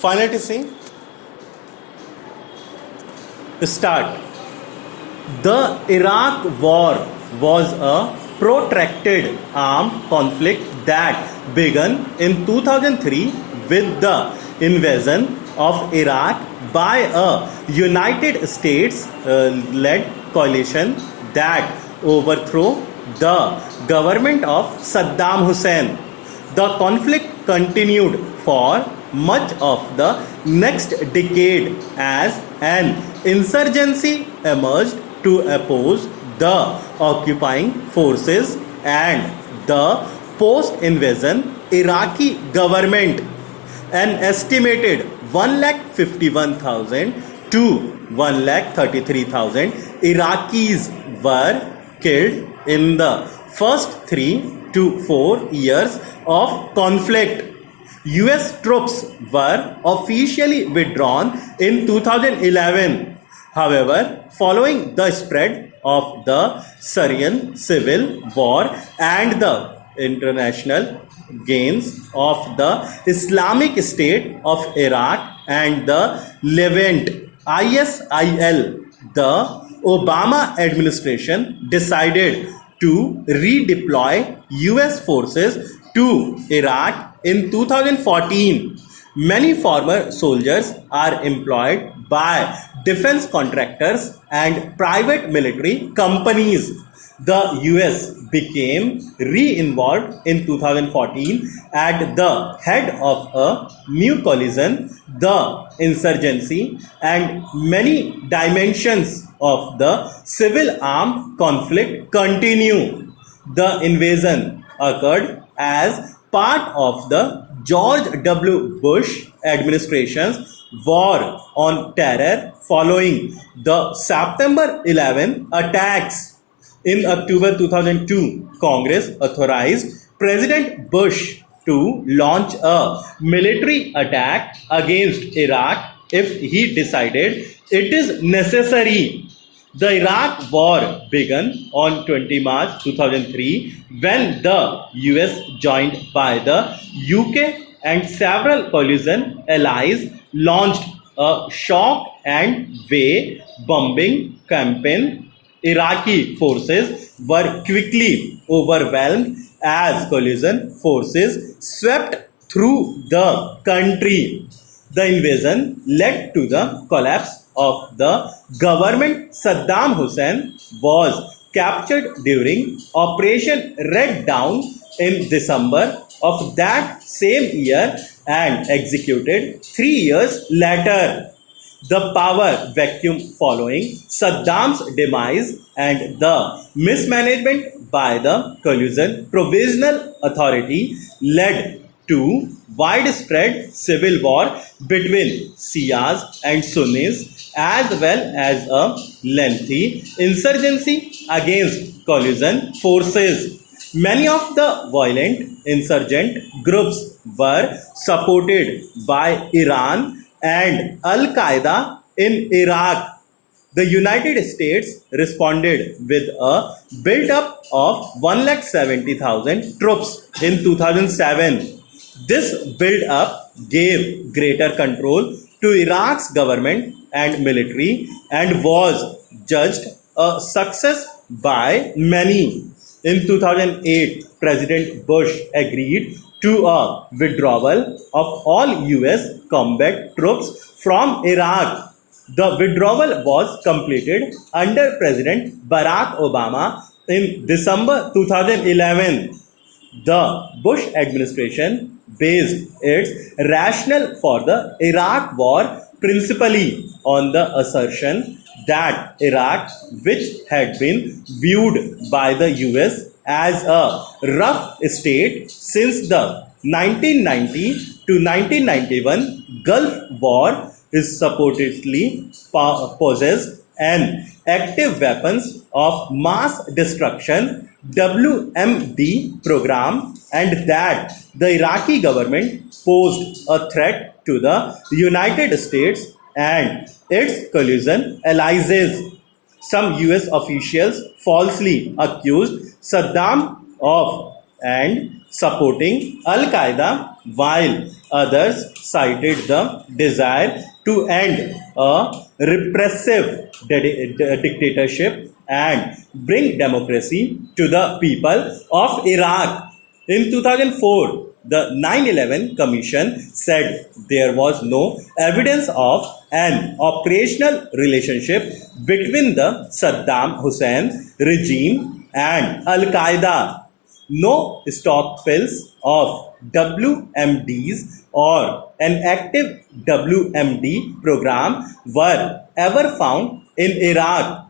Finally, see, start. The Iraq War was a protracted armed conflict that began in 2003 with the invasion of Iraq by a United States led coalition that overthrew the government of Saddam Hussein. The conflict continued for much of the next decade as an insurgency emerged to oppose the occupying forces and the post-invasion Iraqi government. An estimated 151,000 to 133,000 Iraqis were killed in the first 3 to 4 years of conflict. US troops were officially withdrawn in 2011. However, following the spread of the Syrian civil war and the international gains of the Islamic State of Iraq and the Levant ISIL, the Obama administration decided to redeploy US forces to Iraq in 2014. Many former soldiers are employed by defense contractors and private military companies. The US became re-involved in 2014 at the head of a new coalition. The insurgency and many dimensions of the civil armed conflict continue. The invasion occurred as part of the George W. Bush administration's war on terror following the September 11 attacks. In October 2002, Congress authorized President Bush to launch a military attack against Iraq if he decided it is necessary. The Iraq War began on 20 March 2003 when the US, joined by the UK and several coalition allies, launched a shock and way bombing campaign. Iraqi forces were quickly overwhelmed as coalition forces swept through the country. The invasion led to the collapse of the government. Saddam Hussein was captured during Operation Red Dawn in December of that same year and executed 3 years later. The power vacuum following Saddam's demise and the mismanagement by the Coalition Provisional Authority led to widespread civil war between Shias and Sunnis, as well as a lengthy insurgency against coalition forces. Many of the violent insurgent groups were supported by Iran and Al Qaeda in Iraq. The United States responded with a build-up of 170,000 troops in 2007. This build-up gave greater control to Iraq's government and military and was judged a success by many. In 2008, President Bush agreed to a withdrawal of all US combat troops from Iraq. The withdrawal was completed under President Barack Obama in December 2011. The Bush administration based its rationale for the Iraq war principally on the assertion that Iraq, which had been viewed by the US as a rough state since the 1990 to 1991 Gulf War, is supposedly possessed an active weapons of mass destruction WMD program, and that the Iraqi government posed a threat to the United States and its coalition allies. Some US officials falsely accused Saddam of and supporting Al Qaeda, while others cited the desire to end a repressive dictatorship and bring democracy to the people of Iraq. In 2004, the 9/11 Commission said there was no evidence of an operational relationship between the Saddam Hussein regime and Al Qaeda. No stockpiles of WMDs or an active WMD program were ever found in Iraq.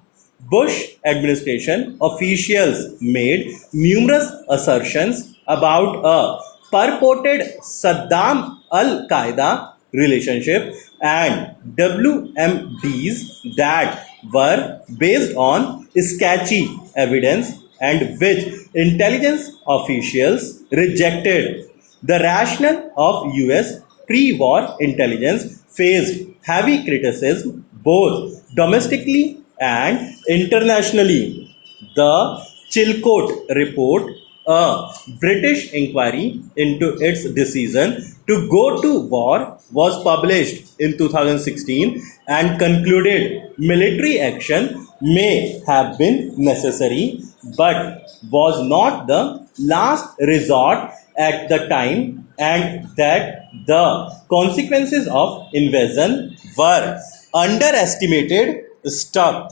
Bush administration officials made numerous assertions about a purported Saddam al Qaeda relationship and WMDs that were based on sketchy evidence and which intelligence officials rejected. The rationale of US pre war intelligence faced heavy criticism both domestically and internationally. The Chilcot Report, a British inquiry into its decision to go to war, was published in 2016 and concluded military action may have been necessary but was not the last resort at the time, and that the consequences of invasion were underestimated. Stop.